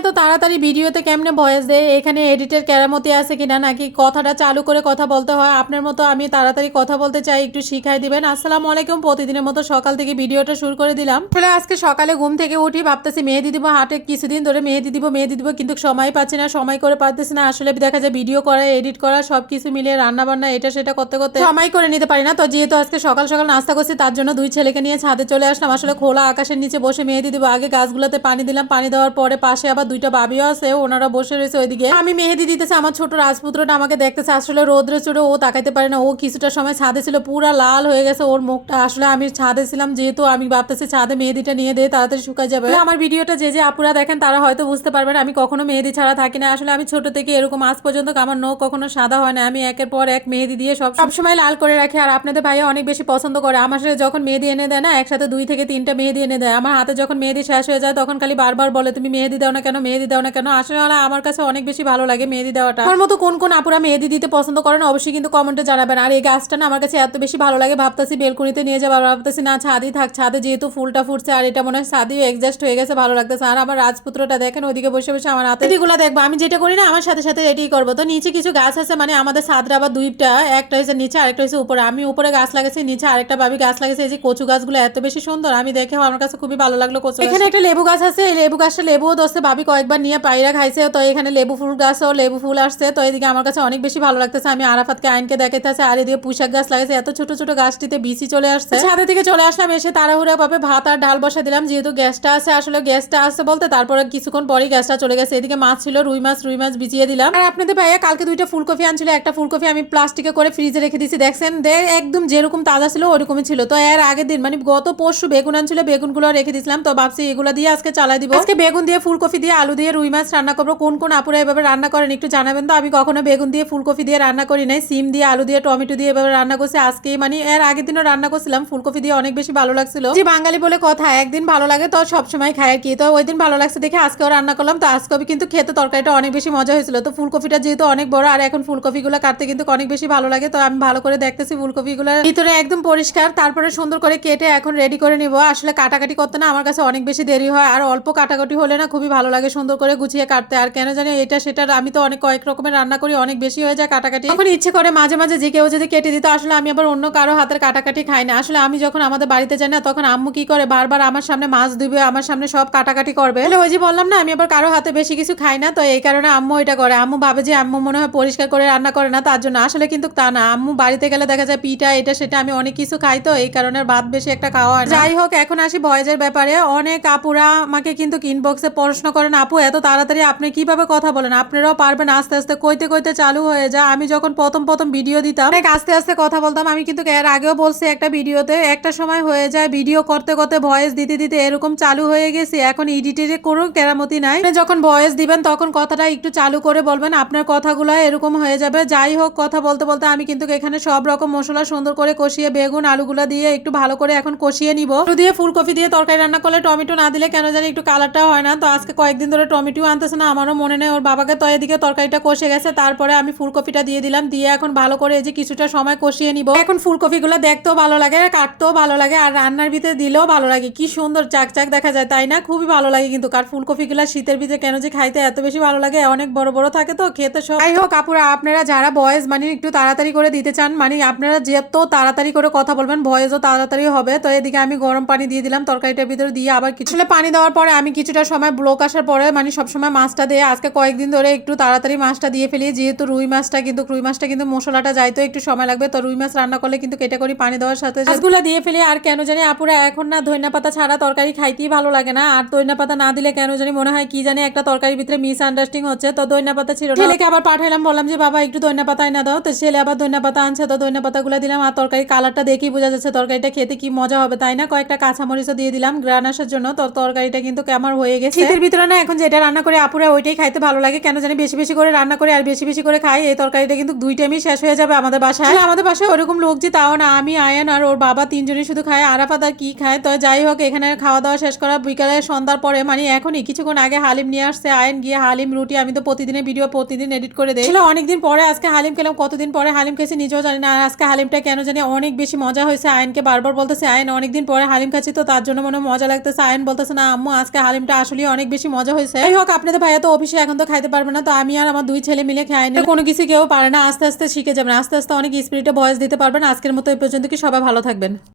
এত তাড়াতাড়ি ভিডিওতে কেমনে ভয়েস দেয়? এখানে এডিটের কেরামতি আছে কিনা? নাকি কথাটা চালু করে কথা বলতে হয়? আপনার মতো আমি তাড়াতাড়ি কথা বলতে চাই, একটু শিখাই দিবেন। আসসালামু আলাইকুম, প্রতিদিনের মতো সকাল থেকে ভিডিওটা শুরু করে দিলাম। আসলে আজকে সকালে ঘুম থেকে উঠি, ভাবতেছি মেহেদি দিব হাটে, কিছুদিন ধরে মেহেদি দিব মেহেদি দিব, কিন্তু সময় পাচ্ছি না, সময় করে পারতেছি না। আসলে দেখা যায় ভিডিও করা এডিট করা সব কিছু মিলিয়ে রান্না বান্না এটা সেটা করতে করতে সময় করে নিতে পারি না। তো যেহেতু আজকে সকাল সকাল নাস্তা করছি, তার জন্য দুই ছেলেকে নিয়ে ছাদে চলে আসলাম। আসলে খোলা আকাশের নিচে বসে মেহেদি দিব। আগে গাছগুলোতে পানি দিলাম। পানি দেওয়ার পরে পাশে আবার দুইটা বাবিও আছে, ওনারা বসে রয়েছে ওইদিকে। আমি মেহেদি দিতেছে, আমার ছোট রাজপুত্রটা আমাকে দেখতেছে, আসলে রোদ্রে চড়ে ও তাকাইতে পারে না। ও কিছুটা সময় ছাদে ছিল, পুরা লাল হয়ে গেছে ওর মুখটা। আসলে আমি ছাদে ছিলাম, যেহেতু আমি ভাবতেছি ছাদে মেহেদিটা নিয়ে দিয়ে তাড়াতাড়ি শুকায় যাবে। আমার ভিডিওটা যে যে আপুরা দেখেন, তারা হয়তো বুঝতে পারবেন, আমি কখনো মেহেদি ছাড়া থাকি না। আসলে আমি ছোট থেকে এরকম আজ পর্যন্ত আমার নখ কখনো সাদা হয় না। আমি একের পর এক মেহেদি দিয়ে সব সবসময় লাল করে রাখি, আর আপনাদের ভাইয়া অনেক বেশি পছন্দ করে। আমার সাথে যখন মেহেদি এনে দেয় না, একসাথে দুই থেকে তিনটা মেহেদি এনে দেয়। আমার হাতে যখন মেহেদি শেষ হয়ে যায়, তখন খালি বারবার বলে, তুমি মেহেদি দাও না কেন? মেহেদি দাও না কেন? আসলে আমার কাছে অনেক বেশি ভালো লাগে মেহেদি দেওয়াটা। আমার মতো কোন কোন আপুরা মেহেদি দিতে পছন্দ করেন অবশ্যই কিন্তু কমেন্টে জানাবেন। আর এই গাছটা না আমার কাছে এত বেশি ভালো লাগে ভাবতেছি বেলকুনিতে নিয়ে যাব ভাবতেছি না ছাদই থাক ছাদে যেহেতু ফুলটা ফুটছে আর এটা মনে হয় ছাদিও এক্সাস্ট হয়ে গেছে ভালো লাগতেছে আর আমার রাজপুত্রটা দেখেন ওইদিকে বসে বসে আমার হাতে এগুলো দেখব আমি যেটা করি না আমার সাথে সাথে এটাই করব। তো নিচে কিছু গাছ আছে মানে আমাদের ছাদরে আবার দুইটা একটা হয়েছে নিচে আরেকটা হয়েছে উপরে। আমি উপরে গাছ লাগাইছি নিচে আরেকটা ভাবি গাছ লাগাইছে এই যে কচু গাছগুলো এত বেশি সুন্দর আমি দেখে আমার কাছে খুবই ভালো লাগল কচু এখানে একটা লেবু গাছ আছে এই লেবু গাছটা লেবুও দোষে ভাবি কয়েকবার নিয়ে পায়রা খাইছে তো এখানে লেবু ফুল গাছও লেবু ফুল আসছে তো এদিকে আমার কাছে অনেক বেশি ভালো লাগতেছে। আমি আরাফাতকে আইনকে দেখাইতেছে আর এদিকে পুঁশাক গাছ লাগাইছে। এত ছোট ছোট গাছটিতে বিচি চলে আসছে। ছাদে থেকে চলে আসলাম এসে তাড়াহুড়া ভাবে ভাত আর ডাল বসা দিলাম। যেহেতু গ্যাসটা আছে আসলে গ্যাসটা আছে বলতে তারপরে কিছুক্ষণ পরেই গ্যাসটা চলে গেছে। এদিকে মাছ ছিল রুই মাছ রুই মাছ বিছিয়ে দিলাম। আর আপনাদের ভাইয়া কালকে দুইটা ফুলকপি আনছিল একটা ফুলকপি আমি প্লাস্টিকে করে ফ্রিজে রেখে দিয়েছি দেখছেন? দে একদম যেরকম তাজা ছিল ওরকমই ছিল। তো এর আগের দিন মানে গত পরশু বেগুন আনছিল বেগুনগুলো রেখে দিয়েছিলাম। তো ভাবছি এগুলো দিয়ে আজকে চালাই দিব। আজকে বেগুন দিয়ে ফুলকপি দিয়ে আলু দিয়ে রুই মাছ রান্না করব। কোন কোন আপুরা এভাবে রান্না করেন একটু জানাবেন তো। আমি কখনো বেগুন দিয়ে, ফুলকপি দিয়ে রান্না করি নাই। সিম দিয়ে, আলু দিয়ে, টমেটো দিয়ে এভাবে রান্না করছি। আজকে মানে এর আগের দিনও রান্না করছিলাম। ফুলকপি দিয়ে অনেক বেশি ভালো লাগছিল। যে বাঙালি বলে কথা, একদিন ভালো লাগে তো সবসময় খাই আর কি? তো ওই দিন ভালো লাগছে দেখে আজকেও রান্না করলাম। তো আজকে কিন্তু খেতে তরকারিটা অনেক বেশি মজা হয়েছিল। তো ফুলকপিটা যেহেতু অনেক বড়, আর এখন ফুলকপিগুলো কাটতে কিন্তু অনেক বেশি ভালো লাগে। তো আমি ভালো করে দেখতেছি ফুলকপিগুলো। ভিতরে একদম পরিষ্কার, তারপরে সুন্দর করে কেটে এখন রেডি করে নিব। আসলে কাটাকাটি করতে না আমার কাছে অনেক বেশি দেরি হয়, আর অল্প কাটাকাটি হলে না খুবই ভালো লাগে। সুন্দর করে গুছিয়ে কাটতে। আর কেন জানি এটা সেটা আমি তো অনেক কয়েক রকমের রান্না করি, অনেক বেশি হয়ে যায় কাটাকাটি। এখন ইচ্ছে করে মাঝে মাঝে যে কেউ যদি কেটে দিত, আসলে আমি আবার অন্য কারও হাতের কাটাকাটি খাই না। আসলে আমি যখন আমাদের বাড়িতে যাই না, তখন আম্মু কি করে বারবার আমার সামনে মাছ দিবে আমার সামনে সব কাটাকাটি করবে। ওই যে বললাম না, আমি আবার কারও হাতে বেশি কিছু খাই না, তো এই কারণে আম্মু এটা করে। আম্মু ভাবে যে আম্মু মনে হয় পরিষ্কার করে রান্না করে না, তার জন্য। আসলে কিন্তু তা না। আম্মু বাড়িতে গেলে দেখা যায় পিঠা, এটা, সেটা আমি অনেক কিছু খাই, তো এই কারণে ভাত বেশি একটা খাওয়া যাই হোক, এখন আসি ভয়েজের ব্যাপারে। অনেক আপুরা আমাকে কিন্তু ইনবক্সে প্রশ্ন করেন আপু, এত তাড়াতাড়ি আপনি কীভাবে কথা বলেন? আপনারাও পারবেন আস্তে আস্তে, কইতে কইতে চালু হয়ে যায়। আমি যখন প্রথম প্রথম ভিডিও দিতাম, অনেক আস্তে আস্তে কথা বলতাম। আমি কিন্তু এর আগেও বলছি একটা ভিডিওতে, একটা সময় হয়ে যায় ভিডিও করতে করতে ভয়েস দিতে দিতে এরকম চালু হয়ে গেছি। এখন এডিটের কোনো কেরামতি নাই। যখন ভয়েস দিবেন, তখন কথাটা একটু চালু করে বলবেন, আপনার কথাগুলো এরকম হয়ে যাবে। যাই হোক, কথা বলতে বলতে আমি কিন্তু এখানে সব রকম মশলা সুন্দর করে কষিয়ে বেগুন, আলুগুলো দিয়ে একটু ভালো করে এখন কষিয়ে নিব। দিয়ে ফুলকপি দিয়ে তরকারি রান্না করলে টমেটো না দিলে কেন জানি একটু কালারটা হয় না। তো আজকে কয়েকদিন ধরে টমেটো আনতেছে না, আমারও মনে নেই। ওর বাবাকে তো এদিকে তরকারিটা কষে গেছে, তারপরে আমি ফুলকপিটা দিয়ে দিলাম। দিয়ে এখন ভালো করে এই যে কিছুটা সময় কষিয়ে নিব। এখন ফুলকপিগুলো দেখতেও ভালো লাগে, কাটতেও ভালো লাগে, আর রান্নার ভিতরে দিলেও ভালো লাগে। কি সুন্দর চাক চাক দেখা যায়, তাই না? খুবই ভালো লাগে কিন্তু কার ফুলকপিগুলো শীতের ভিতরে কেন যে খাইতে এত বেশি ভালো লাগে? অনেক বড় বড় থাকে তো, খেতে সব যাই হোক, আপুরা, আপনারা যারা বয়েস মানে একটু তাড়াতাড়ি করে দিতে চান মানে আপনারা যত তাড়াতাড়ি করে কথা বলবেন ভয়েসও তাড়াতাড়ি হবে। তো এদিকে আমি গরম পানি দিয়ে দিলাম, তরকারিটার ভিতরে দিয়ে আবার কিছু পানি দেওয়ার পরে আমি কিছুটা সময় ব্লক আসার পরে মানে সবসময় মাছটা দিয়ে আজকে কয়েকদিন ধরে একটু তাড়াতাড়ি মাছটা দিয়ে ফেলি যেহেতু রুই মাছটা কিন্তু রুই মাছটা কিন্তু মশলাটা যাইতেও একটু সময় লাগবে তো রুই মাছ রান্না করলে কিন্তু কেটে করি পানি দেওয়ার সাথে মাছগুলো দিয়ে ফেলি আর কেন জানি আপুরা এখন না ধনিয়া পাতা ছাড়া তরকারি খাইতেই ভালো লাগে না আর ধনিয়া পাতা না দিলে কেন জানি মনে হয় কি জানি একটা তরকারির ভিতরে মিস আন্ডারস্ট্যান্ডিং হচ্ছে তো ধনিয়া পাতা ছিল ছেলেকে আবার পাঠাইলাম বললাম যে বাবা একটু ধনিয়া পাতা না দাও। তো ছেলে আবার ধনিয়া পাতা আনছে তো ধনিয়া পাতাগুলো দিলাম আর তরকারি কালারটা দেখেই বোঝা যাচ্ছে তরকারিটা খেতে কি মজা হবে তাই না? কয়েকটা কাঁচামরিচও দিয়ে দিলাম গ্রান আসার জন্য তো তরকারিটা কিন্তু কেমন হয়ে গেছে। শীতের ভিতরে না এখন যেটা রান্না করে আপুরা ওইটাই খাইতে ভালো লাগে। কেন জানি বেশি বেশি করে রান্না করে আর বেশি বেশি করে খাই এই তরকারিটা কিন্তু দুই টাইমই শেষ হয়ে যাবে আমাদের বাসায়। আমাদের বাসায় ওরকম লোক যে তাও না। আমি, আয়ান আর ওর বাবা তিনজনই শুধু খায়। আরাফাত আর কি খায়? তো যাই হোক, এখানে খাওয়া দাওয়া শেষ করা বিকালে সন্ধ্যার পরে। মানে এখনই কিছুক্ষণ আগে হালিম নিয়ে আসছে। আয়ন গিয়ে হালিম রুটি, আমি তো প্রতিদিনের ভিডিও প্রতিদিন এডিট করে আসলে অনেকদিন পরে আজকে হালিম খেলাম, কতদিন পরে হালিম খেয়েছি নিজেও জানি না। আর আজকে হালিমটা কেন জানি অনেক বেশি মজা হয়েছে। আয়নকে বারবার বলতেছে, আয়ন, অনেকদিন পরে হালিম খাচ্ছি তো তার জন্য মনে মজা লাগতেছে। আয়ন বলতেছে, না, আম্মু, আজকে হালিমটা আসলে অনেক বেশি মজা মজা হয়েছে। যাই হোক আপনাদের ভাইয়া তো অফিসে এখন তো খাইতে পারবে না তো আমি আর আমার দুই ছেলে মিলে খাই না কোনো কিছু কেউ পারে না আস্তে আস্তে শিখে যাবেন আস্তে আস্তে অনেক স্পিরিটে ভয়েস দিতে পারবেন। আজকের মতো এই পর্যন্ত কি সবাই ভালো থাকবেন?